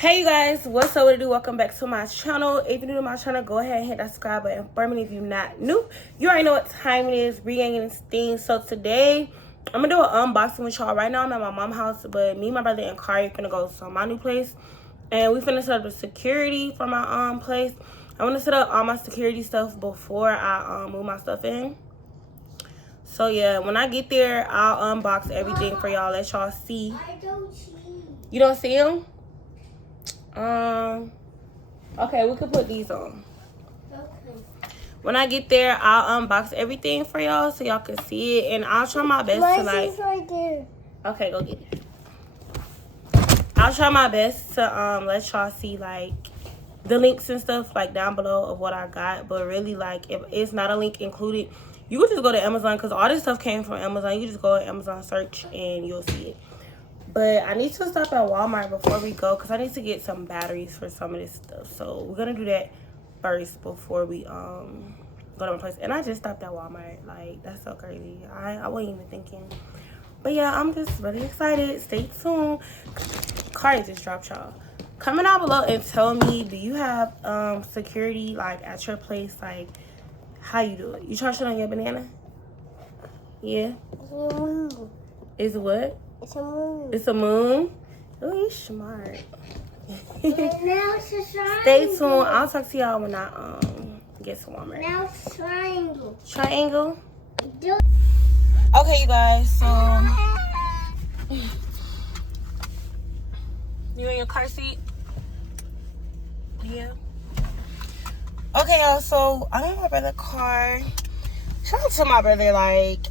Hey you guys, what's up? What to do? Welcome back to my channel. If you're new to my channel, go ahead and hit that subscribe button for me. If you're not new, you already know what time it is. Regaining this thing. So today, I'm gonna do an unboxing with y'all. Right now, I'm at my mom's house, but me, my brother, and Kari are gonna go to my new place, and we finna set up the security for my place. I want to set up all my security stuff before I move my stuff in. So yeah, when I get there, I'll unbox everything for y'all. Let y'all see. I don't see. You don't see them? Okay, we can put these on. Okay. When I get there, I'll unbox everything for y'all so y'all can see it, and I'll try my best to like. Right there. Okay, go get it. I'll try my best to let y'all see like the links and stuff like down below of what I got, but really like if it's not a link included, you can just go to Amazon because all this stuff came from Amazon. You can just go to Amazon search and you'll see it. But I need to stop at Walmart before we go because I need to get some batteries for some of this stuff. So we're gonna do that first before we go to my place. And I just stopped at Walmart. Like, that's so crazy. I wasn't even thinking. But yeah, I'm just really excited. Stay tuned. Kari just dropped y'all. Comment down below and tell me, do you have security like at your place? Like, how you do it? You charge it on your banana? Yeah. Is it what? It's a moon. It's a moon? Oh, you smart. And now it's a triangle. Stay tuned. I'll talk to y'all when I get to Walmart. Now it's triangle. Triangle? Okay, you guys, so you in your car seat? Yeah. Okay, y'all, so I'm in my brother's car. Shout out to my brother, like,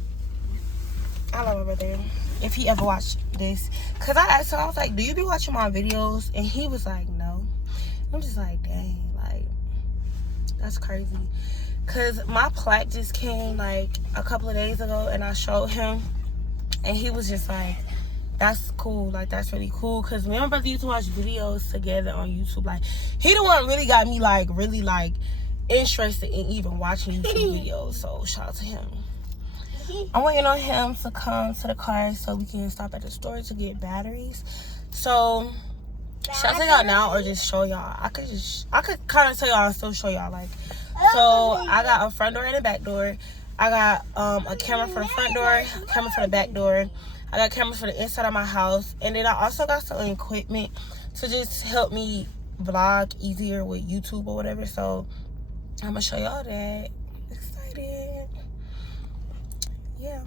I love my brother. If he ever watched this, because I asked him, I was like, do you be watching my videos? And he was like, no. I'm just like, dang, like, that's crazy. Because my plaque just came like a couple of days ago and I showed him and he was just like, that's cool, like, that's really cool. Because me and my brother used to watch videos together on YouTube. Like, he the one really got me like really like interested in even watching YouTube videos. So shout out to him. I'm waiting on him to come to the car so we can stop at the store to get batteries. So should I tell y'all now or just show y'all? I could kind of tell y'all and still show y'all. Like, so I got a front door and a back door. I got a camera for the front door, a camera for the back door. I got cameras for the inside of my house, and then I also got some equipment to just help me vlog easier with YouTube or whatever. So I'm gonna show y'all that. Excited. Yeah.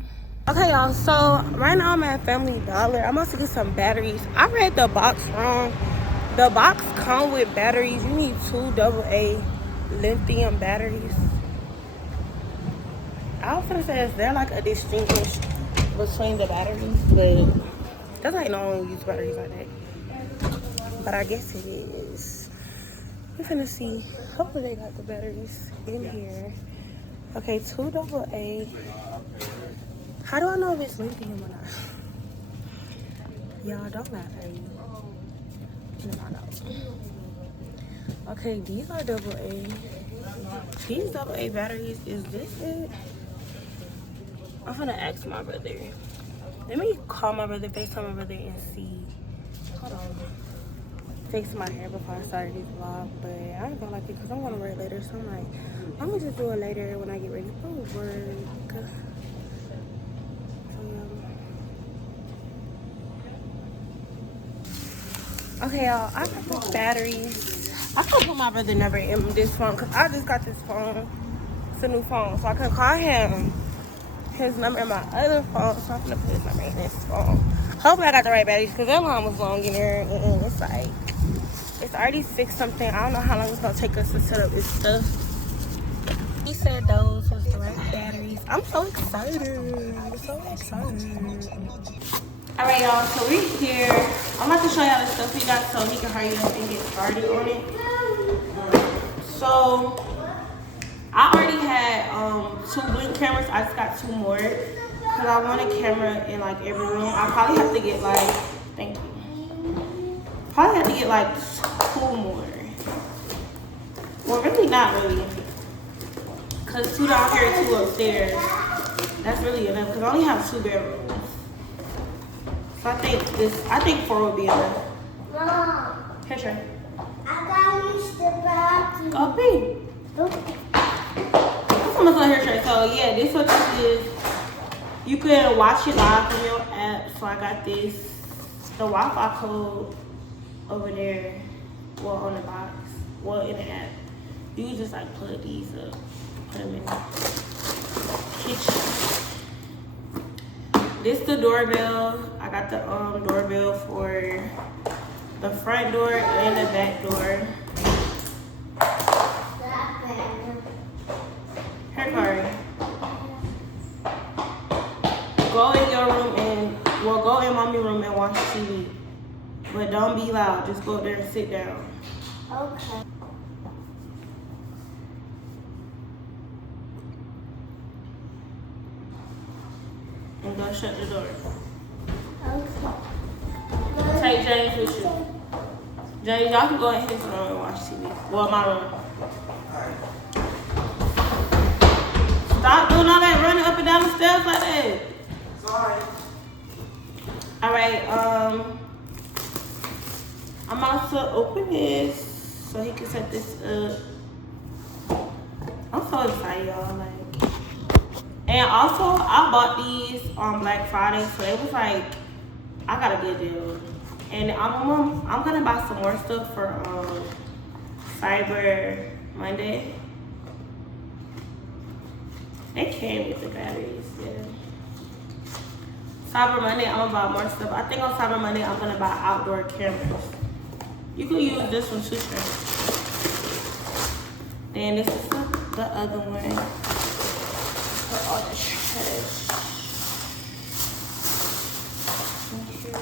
Okay, y'all, so right now I'm at Family Dollar. I'm about to get some batteries. I read the box wrong. The box come with batteries. You need 2 AA lithium batteries. I was gonna say, is there like a distinguish between the batteries? But that's like no one use batteries like that. But I guess it is. We're gonna see. Hopefully they got the batteries in here. Okay, 2 AA. How do I know if it's lithium or not? Y'all don't laugh at me. No. Okay, these are AA. These AA batteries, is this it? I'm gonna ask my brother. Let me call my brother, FaceTime my brother and see. Hold on. Fix my hair before I started this vlog, but I don't feel like it because I'm gonna wear it later. So I'm like, I'm gonna just do it later when I get ready for work. Okay, y'all, I got the batteries. I can't put my brother number in this phone because I just got this phone. It's a new phone, so I can call him his number in my other phone. So I'm gonna put his number in this phone. Hopefully I got the right batteries because that line was long in there and it's like, it's already 6 something. I don't know how long it's gonna take us to set up this stuff. He said those was the right batteries. I'm so excited. All right, y'all, so we're here. I'm about to show y'all the stuff we got so he can hurry up and get started on it. So I already had 2 blink cameras. I just got 2 more because I want a camera in like every room. I probably have to get like, thank you. Probably have to get like 2 more. Well, really not really. Because 2 down here, 2 upstairs. That's really enough because I only have 2 bedrooms. So I think 4 would be enough. Here, Trey. I got used to bathroom. Go pee. Someone's on here, Trey. So yeah, this what this is. You can watch it live from your app. So I got this, the Wi-Fi code over there. Well, on the box. Well, in the app. You can just like plug these up, put them in the kitchen. This the doorbell. I got the doorbell for the front door and the back door. Here, Kari. Go in your room and, well, go in mommy room and watch TV. But don't be loud. Just go there and sit down. Okay. And go shut the door. Okay. Take James with you. James, y'all can go in his room and watch TV. Well, my room. Stop doing all that running up and down the stairs like that. Sorry. Alright, I'm about to open this so he can set this up. I'm so excited, y'all. Like, and also I bought these on Black Friday, so it was like I got a good deal. And I'm gonna buy some more stuff for Cyber Monday. They came with the batteries, yeah. Cyber Monday, I'm gonna buy more stuff. I think on Cyber Monday, I'm gonna buy outdoor cameras. You can use this one too, Trey. Then this is the other one. Put all the trash in here.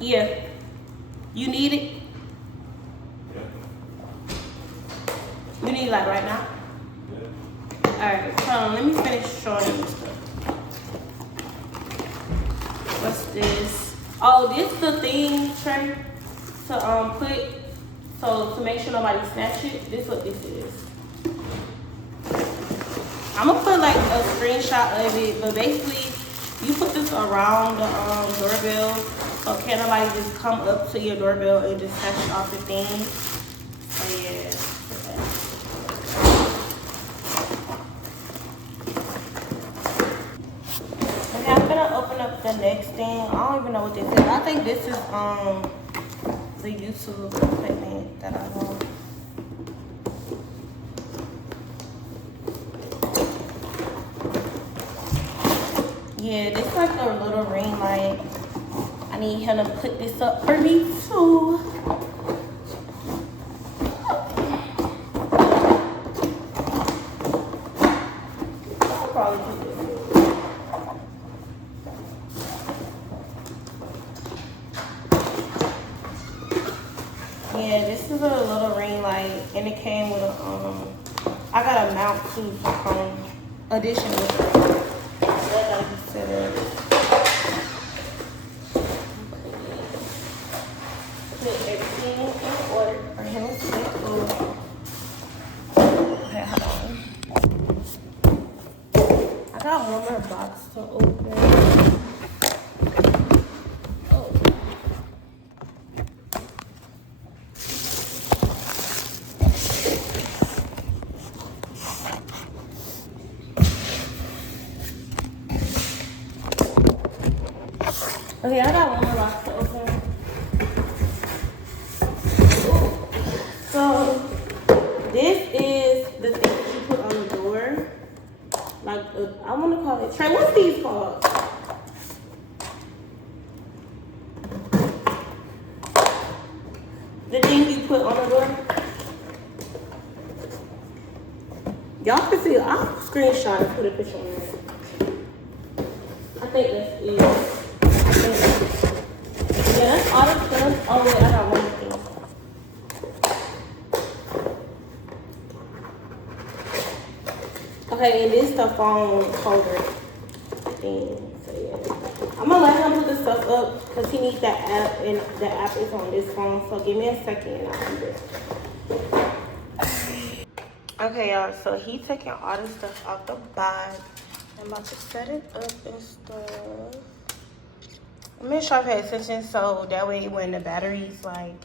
Yeah. You need it? Yeah. You need it like right now? Yeah. Alright, hold on, let me finish showing you stuff. What's this? Oh, this is the thing, Trey, to put, so to make sure nobody snatch it. This is what this is. I'm gonna put like a screenshot of it, but basically you put this around the doorbell, so can't nobody just come up to your doorbell and just snatch off the thing. So yeah. Okay, I'm gonna open up the next thing. I don't even know what this is. I think this is the YouTube equipment that I want. Yeah, this is like a little ring light. I need him to put this up for me too. I'll probably put this in. Yeah, this is a little ring light, and it came with a I got a mount too, addition with it. Set up. Put everything in order for him to sit over. Okay, hold on. I got one more box to open. Oh. Okay, I got one more box to open. So, this is the thing that you put on the door. Like, I want to call it, Trey, what's these called? The thing you put on the door? Y'all can see, I'll screenshot and put a picture on there. I think that's it. Yeah, that's all the stuff. Oh wait, I got one more thing. Okay, and this the phone holder thing. So yeah, I'm gonna let him put the stuff up because he needs that app, and the app is on this phone. So give me a second, and I'll do it. Okay, y'all. So he taking all the stuff out the bag. I'm about to set it up and stuff. I'm gonna try to pay attention so that way when the batteries, like,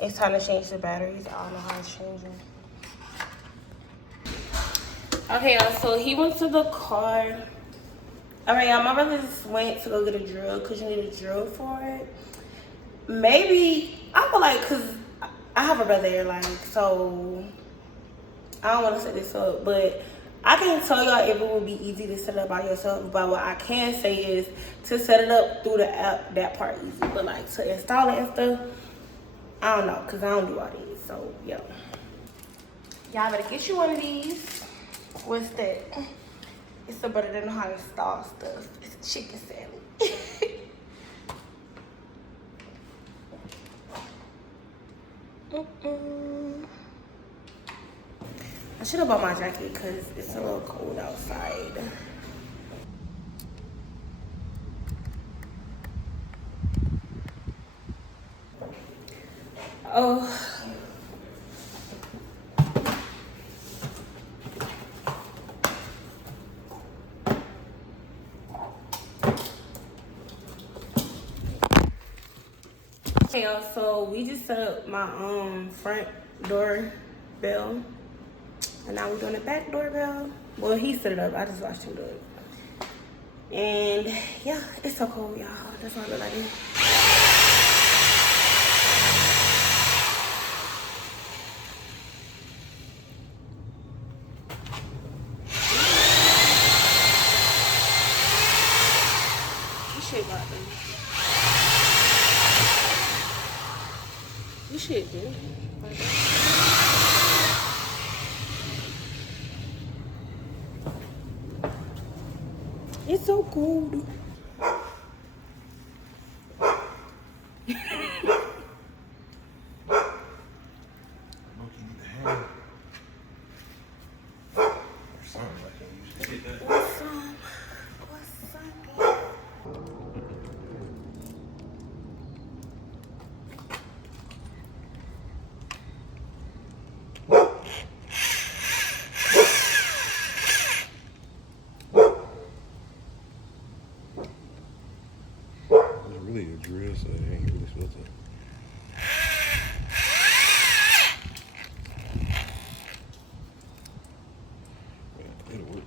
it's time to change the batteries, I don't know how to change them. Okay, y'all, so he went to the car. Alright, y'all, my brother just went to go get a drill because you need a drill for it. Maybe, I feel like, because I have a brother, like, so I don't want to set this up, but I can't tell y'all if it will be easy to set it up by yourself, but what I can say is to set it up through the app, that part easy, but like to install it and stuff, I don't know, because I don't do all these, so yeah. Y'all better get you one of these. What's that? It's the brother that know how to install stuff. It's chicken salad. I should have bought my jacket because it's a little cold outside. Oh. Okay, y'all, so we just set up my front door bell. And now we're doing the back doorbell. Well, he set it up. I just watched him do it. And yeah, it's so cold, y'all. That's what I look like. This shit got them. This shit good. It's so cold. Really a drill, so it ain't really supposed to. Yeah, it'll work.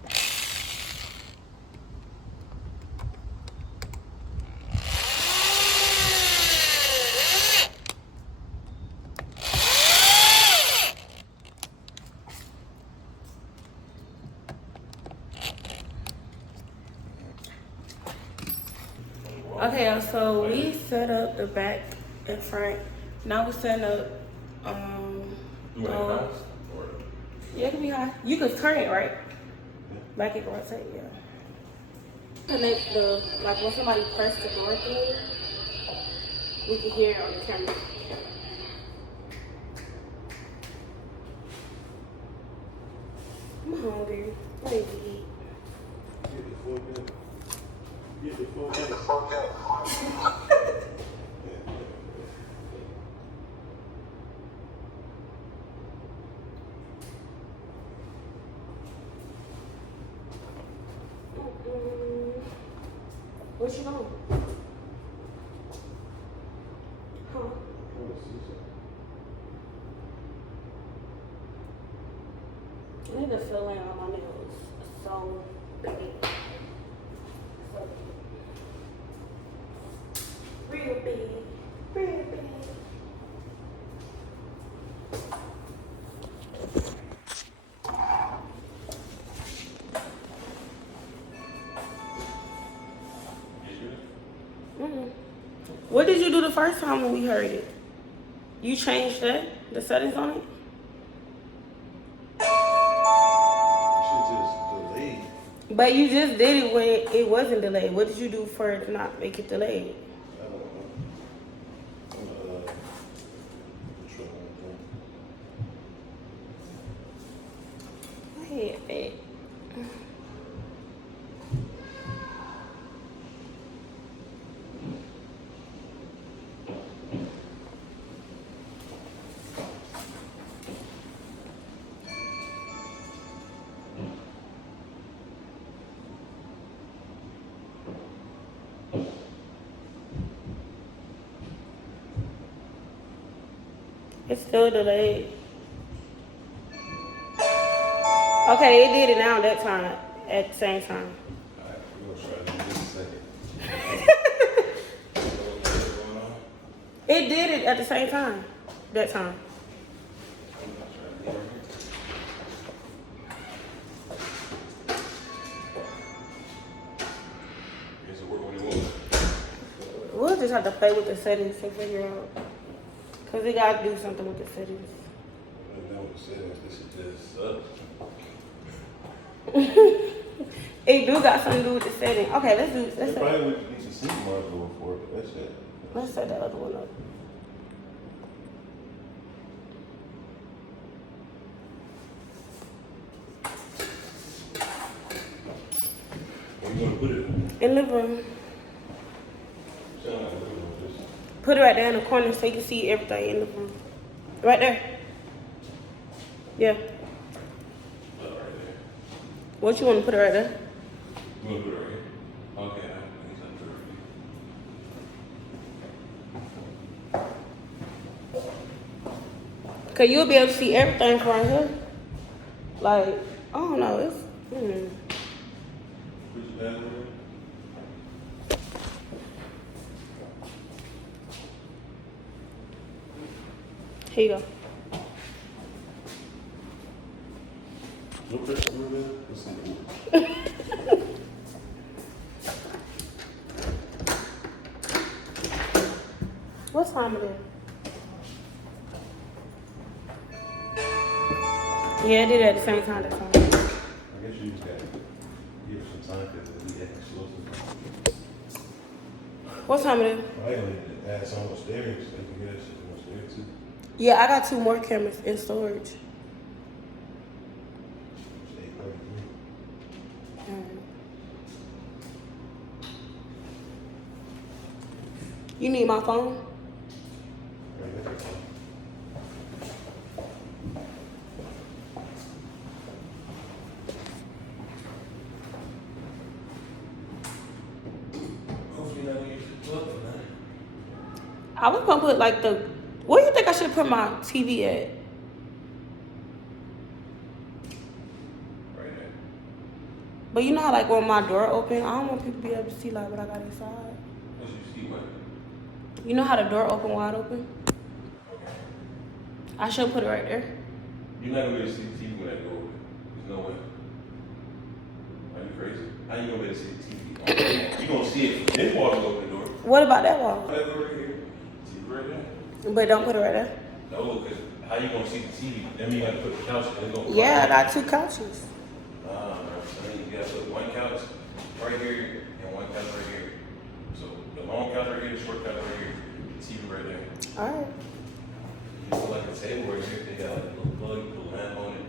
Okay, so we set up the back and front. Now we're setting up yeah, it can be high. You can turn it, right? Like it can rotate, yeah. Connect the, like when somebody press the door thing, we can hear it on the camera. I'm hungry. I need to eat. Get the fuck out. What you doing? Huh? I need to fill in on my nails. So big. So big. Real big. Real big. What did you do the first time when we heard it? You changed that? The settings on it? Shit just delayed. But you just did it when it wasn't delayed. What did you do for it to not make it delayed? I don't know. head back. It's still delayed. Okay, it did it now that time, at the same time. Alright, we're gonna try to do this in a second. It did it at the same time, that time. Is it work when it wants? We'll just have to play with the settings to figure out. Because we got to do something with the settings. I don't know what the settings, this is just sucks. It do got something to do with the setting. Okay, let's They set, probably would get the seat mark going for it, but that's it. let's set that other one up. Where you gonna put it? In the room. Sound like a little one, just. Put it right there in the corner so you can see everything in the room. Right there. Yeah. Not right there. What you want to put it right there? You wanna put it right here? Okay, I think I'll put it right here. Cause you'll be able to see everything from right here. Like, I don't know, it's Put your bag over there. here you go. No pressure over there? Let's see. What time it is? Yeah, I did it at the same time that time. I guess you just gotta give it some time because we acting slow. What time it is? I ain't need to add some upstairs, so you can get that shit from upstairs too. Yeah, I got 2 more cameras in storage. Stay 33. Alright. You need my phone? Right, that's fine. Hopefully not gonna use the plug for that. I was gonna put like the. Where do you think I should put my TV at? Right there. But you know how like when my door open, I don't want people to be able to see like what I got inside. Once you see what? You know how the door open wide open? Okay. I should put it right there. You're not gonna be able to see the TV when that door open. There's no way. Are you crazy? How you gonna be able to see the TV? You gonna see it. This wall is open the door. What about that wall? That door right here. TV right there. But don't put it right there. No, because how you gonna see the TV? That mean you gotta put the couch and it's gonna. Yeah, I got 2 couches. Nah, bro. I mean, you gotta put one couch right here and one couch right here. So the long couch right here, the short couch right here, the TV right there. Alright. You put like a table right here, they got like a little plug, you put a lamp on it.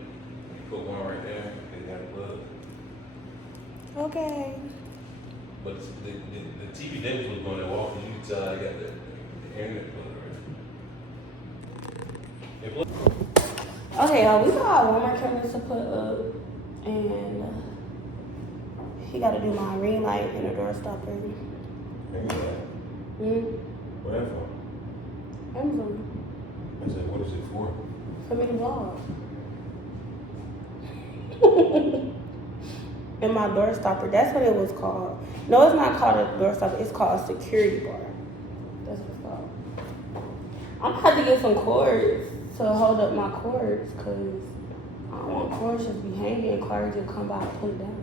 You put one right there, they got a plug. Okay. But the TV that was on that wall, because you can tell I got the internet plug right there. It was. Okay, y'all, we got one more camera to put up, and he got to do my ring light and a door stopper. What that for? Amazon. I said, what is it for? For me to vlog. And my door stopper, that's what it was called. No, it's not called a door stopper, it's called a security bar. That's what it's called. I'm gonna have to get some cords to hold up my cords, because I don't want cords just be hanging and cars just come by and pull it down.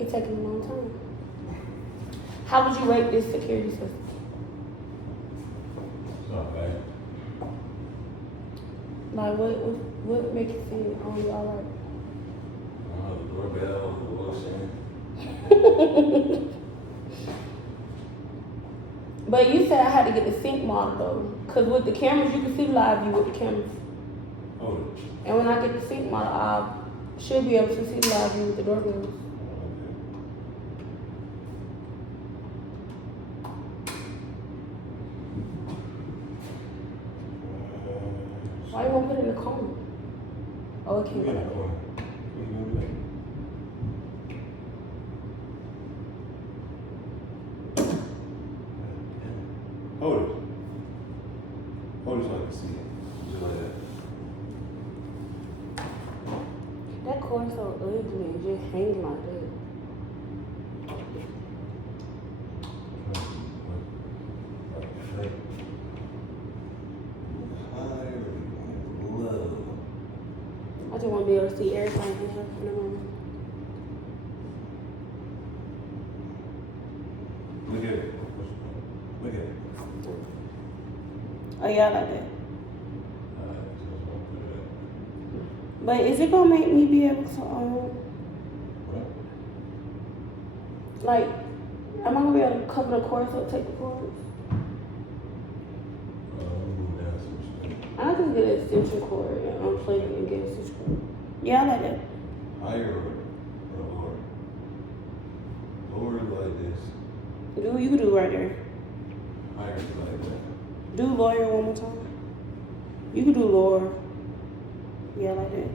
It's taking a long time. How would you rate this security system? It's not bad. Like, what make it seem only alright? The doorbell, the ocean. But you said I had to get the sync model though. Cause with the cameras, you can see live view with the cameras. Hold it. And when I get the sync model, I should be able to see live view with the doorbells. Why you won't put it in the corner? Oh, it can't Get go in that the way. corner. What you gonna do? Hold it. Hold it so I can see it. Just like that. That cord is so ugly and just hanging like that. I just want to be able to see everything in here in the room. Look at it. Look at it. Oh yeah, I like that. But is it gonna make me be able to What? like, am I gonna be able to cover the cords or take the cords? Move down some shit. I just get an extension cord and unplug it and get an extension cord. Yeah, I like that. Higher or lower? Lower like this. You can do it right there. Higher like that. Do lawyer one more time. You can do lower. Yeah, like that.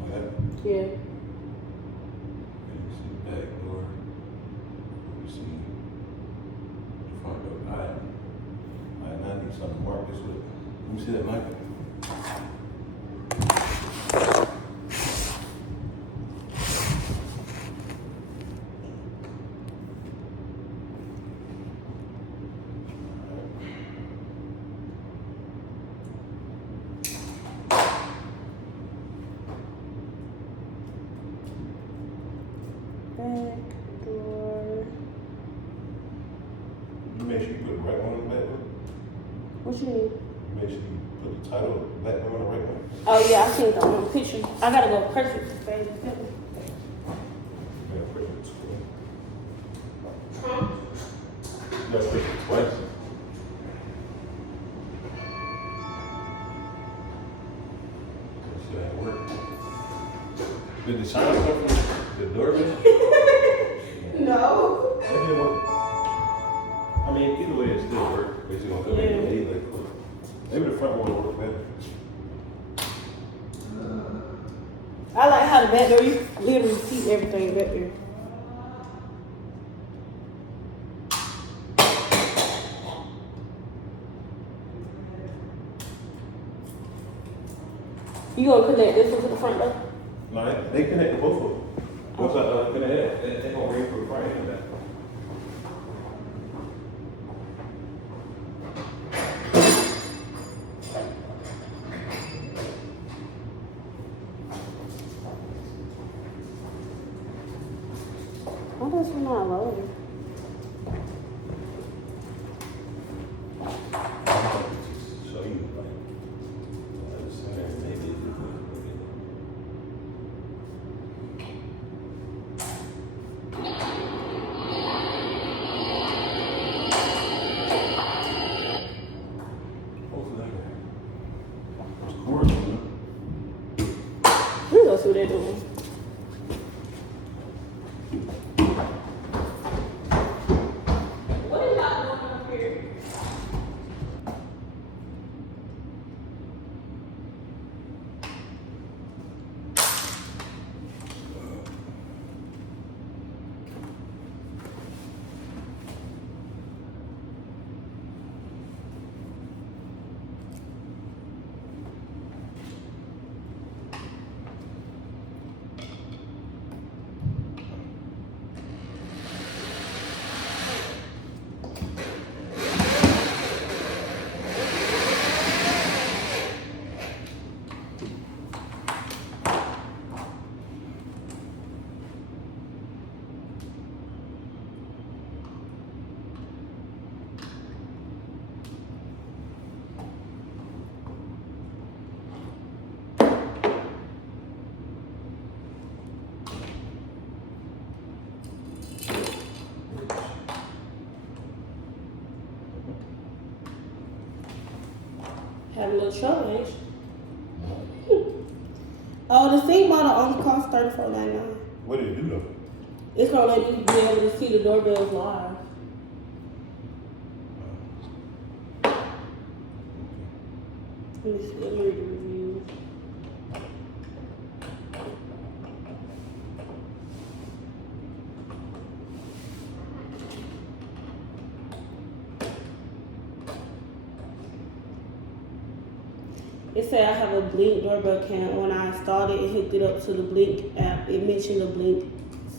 Like that? Yeah. And you see the back door. You see the front door. Alright, now I need something to mark this with. Let me see that mic. Back door. You make sure you put the right one on the back door. What you need? You make sure you put the title of the back door on the right one. Oh yeah, I seen it on the picture. I gotta go perfect to save it. You gotta press it twice. Huh? You gotta press it twice. That shit ain't work. Did the shine come from the doorbell? No. That didn't work. I mean, either way, it still worked. But you gonna come in and eat like cool. Maybe the front one will work better. I like how the back door, you literally see everything back there. You gonna connect this one to the front door? No, they connect both of them. What's up? Connect. They gonna ring for the front and back. Why does it not load? Show you like maybe if you could. Let me go see what they're doing. Have a little trouble, ain't you? Oh, the sink model only costs $34.99. What did it do though? It's gonna let me be able to see the doorbells live. Let me see. Let me read the reviews. It said I have a Blink doorbell cam. When I installed it and hooked it up to the Blink app, it mentioned the Blink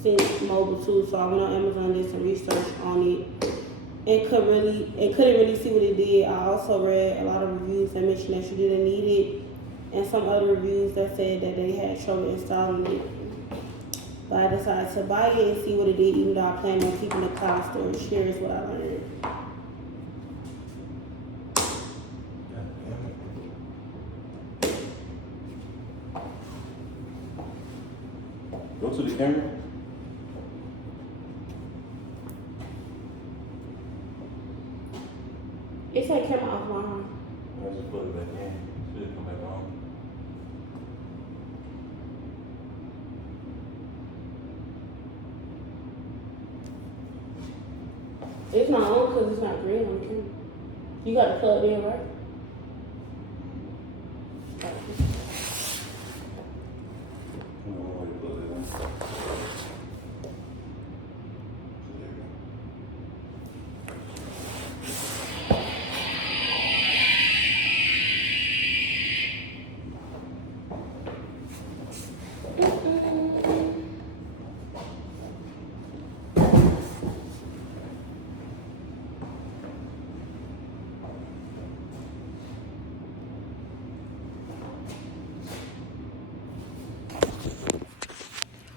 Sync mobile too. So I went on Amazon, did some research on it, and couldn't really see what it did. I also read a lot of reviews that mentioned that you didn't need it, and some other reviews that said that they had trouble installing it. But I decided to buy it and see what it did, even though I plan on keeping the cloud storage. Here is what I learned. Go to the camera. It said camera offline. Let's just put it back in. Should come back on. It's not on because it's not green on the camera. You got to plug it in, right?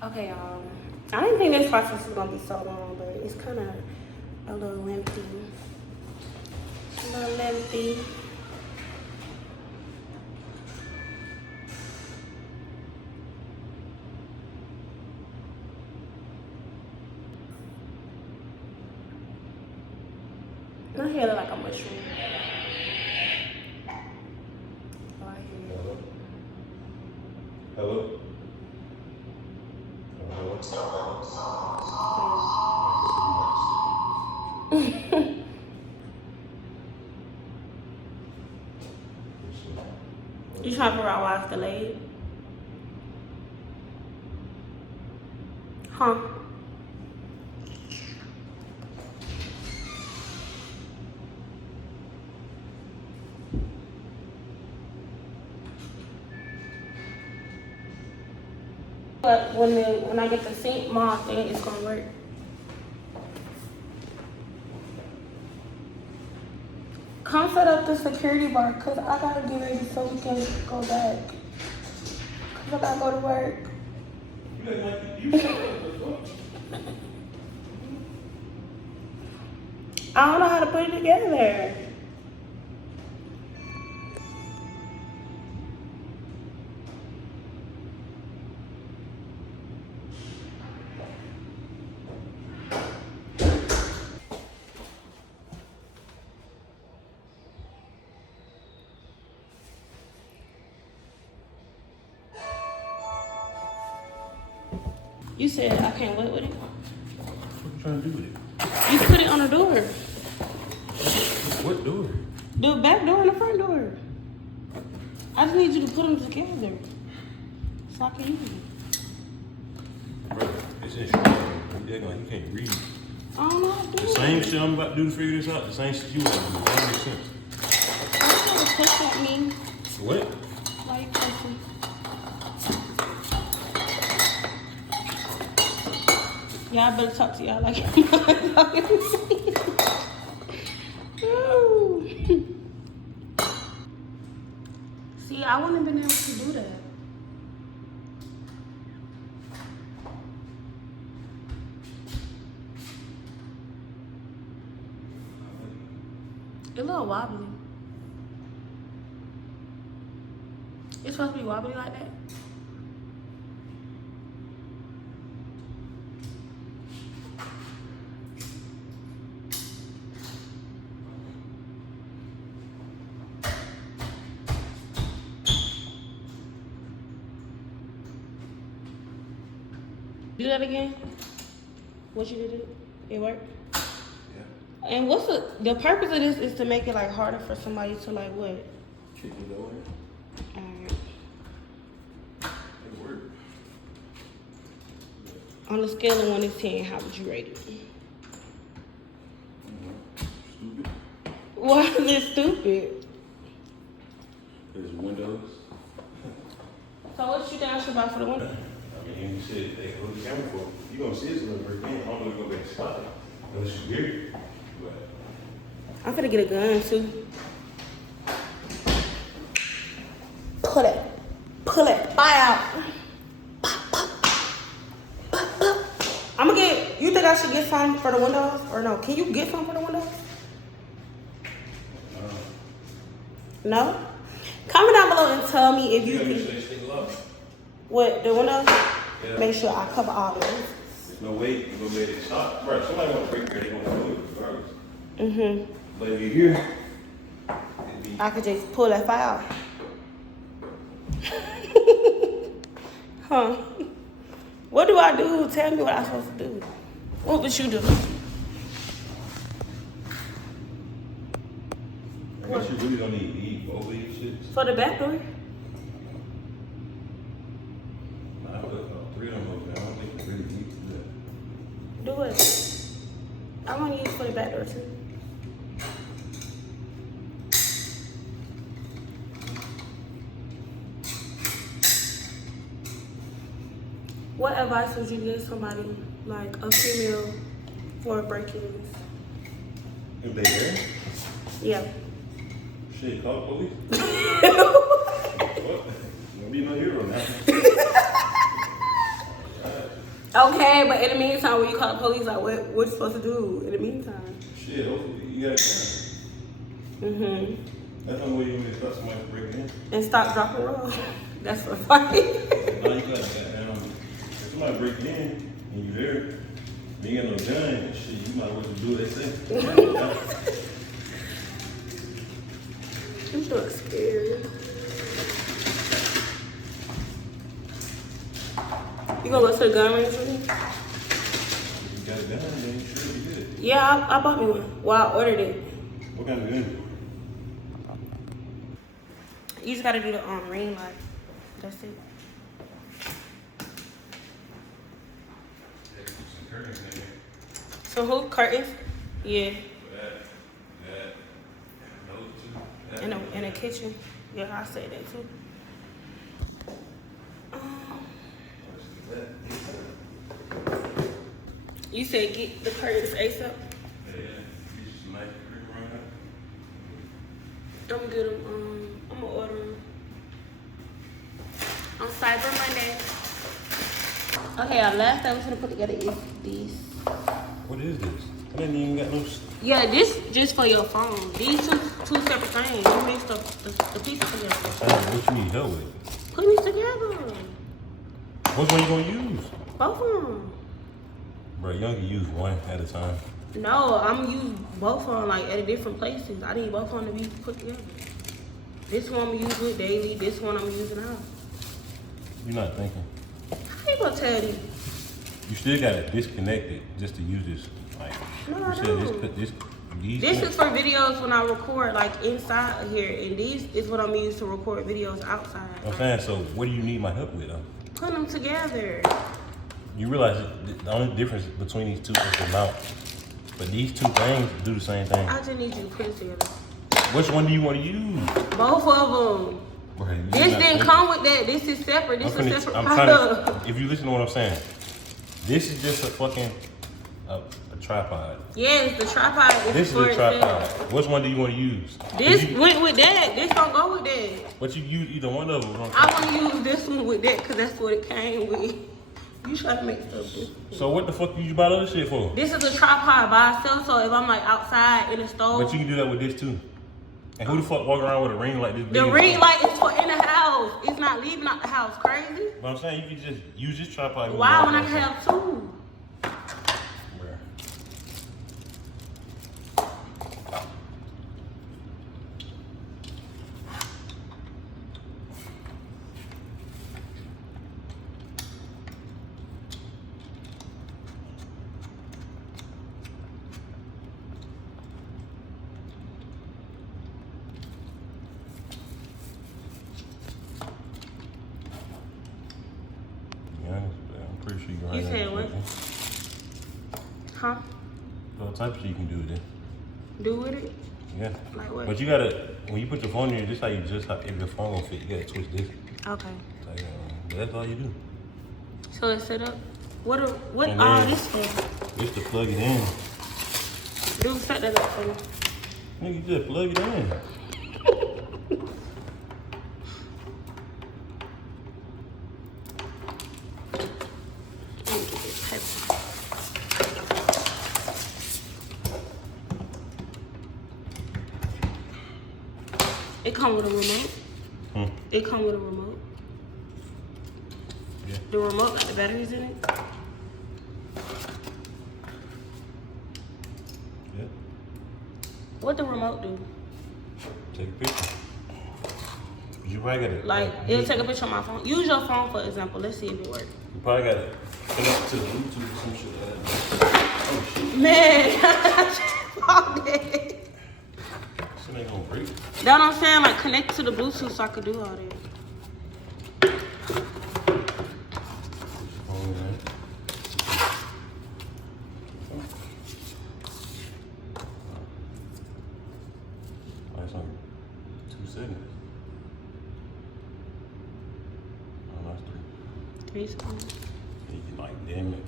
Okay, y'all. I didn't think this process was gonna be so long, but it's kind of a little lengthy. A little lengthy. My hair look like a mushroom. Right here. Hello? You trying to figure out why it's delayed? Huh? But when I get the sync mod thing, it's gonna work. Come set up the security bar, cause I gotta get ready so we can go back. Cause I gotta go to work. I don't know how to put it together. You said I can't wait with it. What you trying to do with it? You put it on the door. What door? The back door and the front door. I just need you to put them together so I can use them. Bro, it's instructions. You can't read. I don't know how to do The it. same shit I'm about to do to figure this out, the same shit you want to do. That makes sense. I don't know what push that means. What? Why you pushing? Y'all better talk to y'all like you're not talking to me. Ooh. See, I wouldn't have been able to do that. It's a little wobbly. It's supposed to be wobbly like that? do that again? What you did? It worked? Yeah. And what's the purpose of this is to make it like harder for somebody to like what? Kick it over. Alright. It worked. On a scale of 1 to 10, how would you rate it? Stupid. Why is it stupid? There's windows. So what you think I should buy for the window? I mean, you said they hold the camera for. You gonna see it's gonna break in. I don't know if you go back and spot it. Unless you hear it. But I'm gonna get a gun too. Pull it, fire out. I'm gonna get, you think I should get some for the windows? Or no, can you get some for the windows? No? Comment down below and tell me if you can. What, the windows? Yeah. Make sure I cover all of them. There's no way you're gonna let it stop. Right, somebody wanna break here, they gonna do it regardless. Mm-hmm. But if you're here, it'd be I could just pull that file out. Huh? What do I do? Tell me what I'm supposed to do. What would you do? I guess you really don't need to eat over these shits. For the back door? Nah, I put 3 of them over there. I don't think you really need to do that. Do it. I want to use for the back door too. What advice would you give somebody, like a female, for break-ins? If they there, Yeah. shit, call the police. What? Don't be no hero now. Okay, but in the meantime, when you call the police, like what you supposed to do in the meantime? Shit, hopefully you got it done. Mm-hmm. That's the only way you want to stop somebody from breaking in. And stop, drop, and roll. That's for fight. Now you got goddamn. If somebody break in and you there, you ain't got no gun and shit, you might as well just do what they say. You look scary. You gonna go to the gun range with me? If you got a gun, then you should be good. Yeah, I bought me one. Well, I ordered it. What kind of gun? You just gotta do the ring light. That's it. Yeah, put some curtains in there. So who? Curtains? Yeah. That, those two. In the kitchen. Yeah, I say that too. You said get the curtains ASAP? Yeah, you just might run out. I'm gonna get them, I'm gonna order them on Cyber Monday. Okay, our last thing we're gonna put together is these. What is this? I didn't even got no. Yeah, this just for your phone. These two separate things. You mixed up the pieces together. What you need help with? Put these together. Which one you gonna use? Both of them. Bro, you only can use one at a time. No, I'm gonna use both of them like at different places. I need both of them to be put together. This one I'm gonna use with daily. This one I'm using out. You're not thinking. How you gonna tell these? You still gotta disconnect it just to use this. Like, No, you I said don't. these. This is for videos when I record like inside of here, and these is what I'm gonna use to record videos outside. I'm saying, so what do you need my help with though? Put them together. You realize the only difference between these two is the mount. But these two things do the same thing. I just need you to put it together. Which one do you want to use? Both of them. Bro, you This not didn't thinking. come with that. This is separate. This is separate I'm product. trying to, if you listen to what I'm saying, this is just a fucking a tripod. Yes, the tripod is This is for a tripod. itself. Which one do you want to use? This You- went with that. This don't go with that. But you use either one of them. I want to use this one with that because that's what it came with. You try to make stuff different. So what the fuck you buy the other shit for? This is a tripod by itself, so if I'm like outside in the stove. But you can do that with this too. And who the fuck walking around with a ring like this? The big? ring light is for in the house. It's not leaving out the house. Crazy. But I'm saying you can just use this tripod. Why when I can have two? Bruh. type of shit you can do with it. Do with it? Yeah. Like what? But you gotta, when you put your phone in here, this how you just, if your phone gonna fit, you gotta twist this. Okay. Like, but that's all you do. So it's set up. What And all then- this for? Just to plug it in. Dude, set that up for me. Nigga, you just plug it in. Let me get this paper. It come with a remote. It come with a remote. Yeah. The remote got the batteries in it. Yeah. What the remote do? Take a picture. You probably gotta Like, it'll take a picture of my phone. Use your phone for example. Let's see if it works. You probably gotta connect to the Bluetooth or some shit like that. Oh shit. Man, fuck it. This ain't gonna break. That's what I'm saying. Like, connect to the Bluetooth so I could do all that. Oh, man. Oh, it's on 2 seconds. Oh, that's 3. 3 seconds. You can like dim it.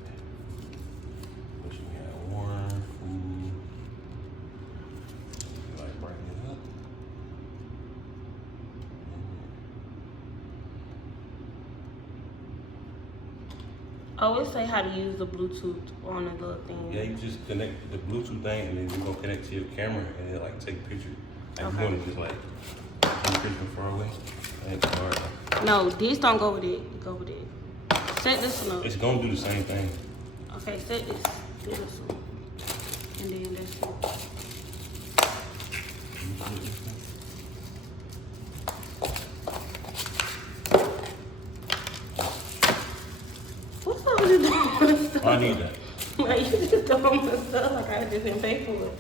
But you got one, food. You like brighten it up. I always say how to use the Bluetooth on the little thing. Yeah, you just connect the Bluetooth thing and then you're gonna connect to your camera and then like take a picture. Like Okay. you wanna just like take a picture from far away. That ain't hard. No, these don't go with it. Go with it. Set this one up. It's gonna do the same thing. Okay, set this. Do this one. And then that's it. What's up with you doing stuff? I need that. Like, you just doing my stuff like I just didn't pay for it.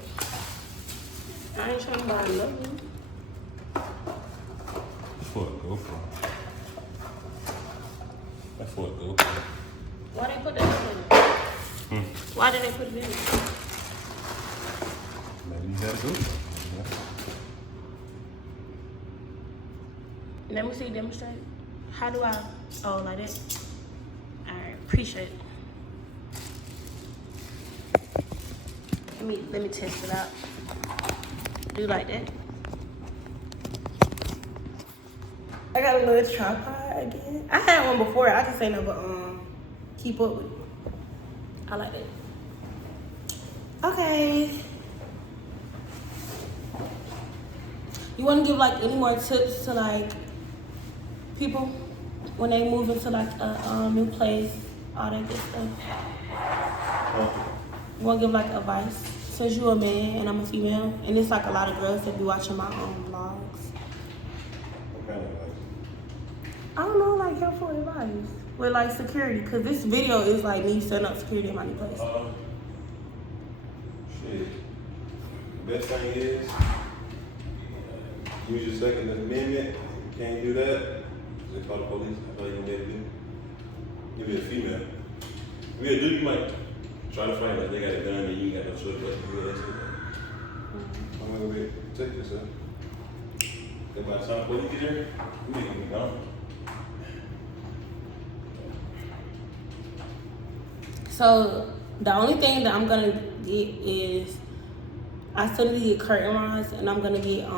I ain't trying to buy nothing. That's for a GoPro. That's for a GoPro. Why they put that in there? Why did they put it in there? Maybe you gotta go. Let me see, demonstrate. How do I, oh, like that? Alright, appreciate it. Let me test it out. Do like that. I got a little tripod again. I had one before. I just ain't never keep up with it. I like that. Okay. You want to give like any more tips to like people when they move into like a new place, all that good stuff? You want to give like advice? Since you a man and I'm a female, and it's like a lot of girls that be watching my vlogs. What kind of advice? I don't know, like helpful advice with like security, cause this video is like me setting up security in my new place. Shit. The best thing is use your Second Amendment. You can't do that. Just call the police. That's all you gonna be able to do. You be a female. You be a dude, you might try to find like they got a gun and you ain't got no choice but to do that shit. I'm gonna be protect yourself. Then by the time police get here, you ain't gonna be gone. So the only thing that I'm gonna get is I still need to get curtain rods, and I'm gonna get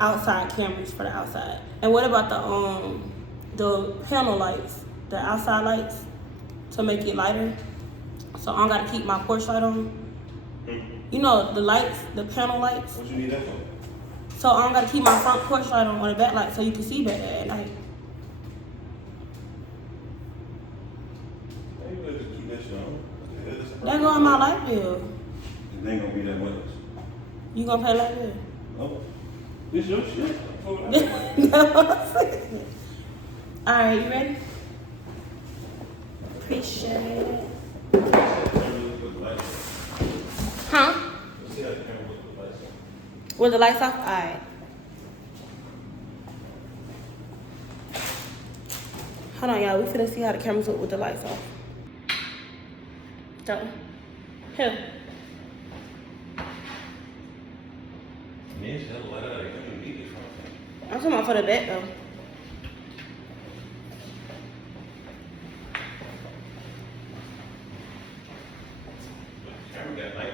outside cameras for the outside. And what about the panel lights, the outside lights, to make it lighter? So I gotta keep my porch light on. You know the lights, the panel lights. What you need that for? So I gotta keep my front porch light on the back light so you can see better at night. Hey, you better just keep that shit on. That go in my light bill. It ain't gonna be that much. You gonna pay light bill? No. This your shit. All right, you ready? Appreciate it. Huh? With the lights off? All right. Hold on, y'all. We finna see how the cameras look with the lights off. So, Here. Man, she had a lot of that. You need it from. I'm talking about for the back though. Camera got light.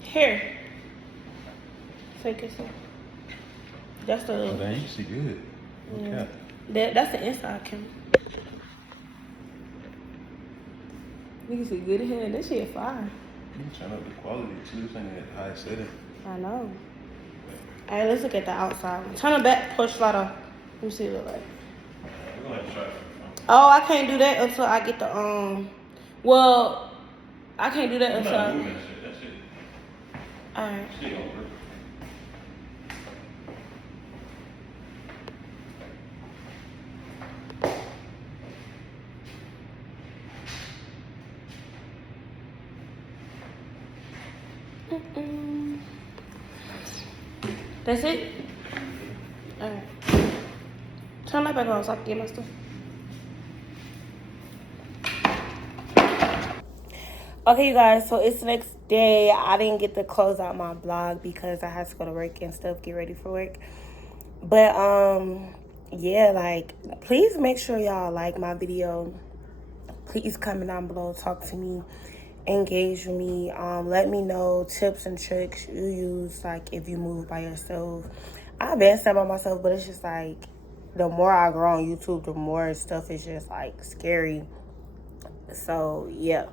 Here. Take it. That's the. Oh, dang, you can see good. Yeah. Okay. That's the inside camera. You can see good in here. That shit fire. You can turn up the quality too. This ain't at high setting. I know. Alright, let's look at the outside one. Turn it back, push right off. Let me see what it look like. We're gonna have to try it. Oh, I can't do that until I get the well, I can't do that I'm until not moving that shit. That shit. Alright. Shit gonna work. That's it? Alright. Turn that back on so I can get my stuff. Okay, you guys, so it's the next day. I didn't get to close out my vlog because I had to go to work and stuff, get ready for work. But, yeah, like, please make sure y'all like my video. Please comment down below, talk to me, engage with me. Let me know tips and tricks you use, like, if you move by yourself. I've been stuff by myself, but it's just, like, the more I grow on YouTube, the more stuff is just, like, scary. So, yeah.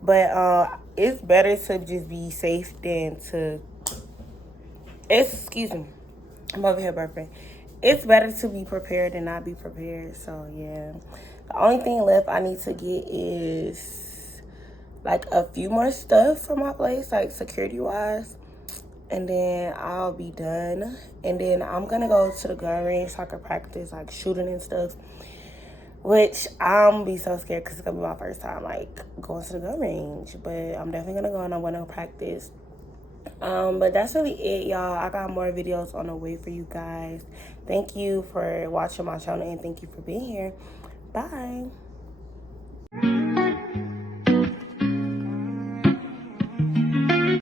But it's better to just be safe than to... Excuse me. I'm over here burping. It's better to be prepared than not be prepared. So, yeah. The only thing left I need to get is, like, a few more stuff for my place, like, security-wise. And then I'll be done. And then I'm going to go to the gun range so I can practice, like, shooting and stuff. Which I'm be so scared because it's going to be my first time, like, going to the gun range. But I'm definitely going to go and I'm going to practice. But that's really it, y'all. I got more videos on the way for you guys. Thank you for watching my channel and thank you for being here. Bye.